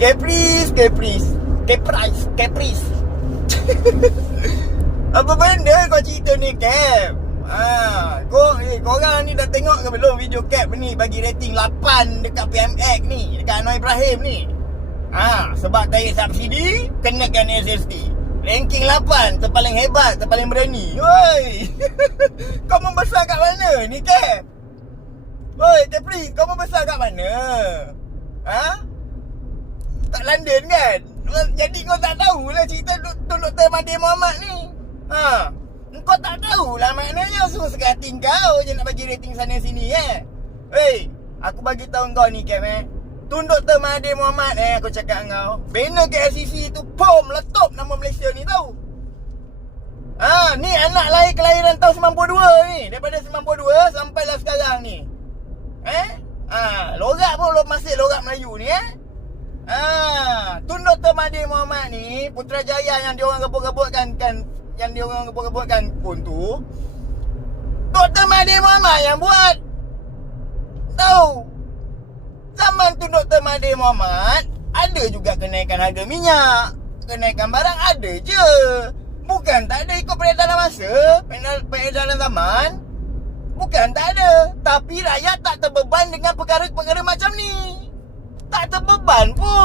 Caprice. Apa benda kau cerita ni, Cap? Korang ni dah tengok ke belum video Cap ni bagi rating 8 dekat PMX ni, dekat Anwar Ibrahim ni? Sebab tarik subsidi, kenakan SST. Ranking 8, terpaling hebat, terpaling berani. Woi. Kau membesar kat mana ni, Cap? Woi, Caprice, kau membesar kat mana? Tak London kan? Jadi kau tak tahulah cerita Dr. Mahathir Mohamad ni. Kau tak tahulah maknanya. Suka hati kau je nak bagi rating sana sini Hey, aku bagi tahu kau ni, Cap Tun Dr. Mahathir Mohamad aku cakap kau, banner KLCC tu meletup nama Malaysia ni tahu. Ni anak lahir kelahiran tahun 92 ni. Daripada 92 sampailah sekarang ni. Lorak pun masih lorak Melayu ni Tun Dr. Mahathir Mohamad ni, Putrajaya yang diorang gebuk-gebukkan pun tu, Dr. Mahathir Mohamad yang buat. Tahu, zaman tu Dr. Mahathir Mohamad ada juga kenaikan harga minyak, kenaikan barang ada je. Bukan tak ada ikut peredaran masa, peredaran zaman. Bukan tak ada. Tapi rakyat tak terbeban dengan perkara-perkara macam ni. Tak terbeban pun.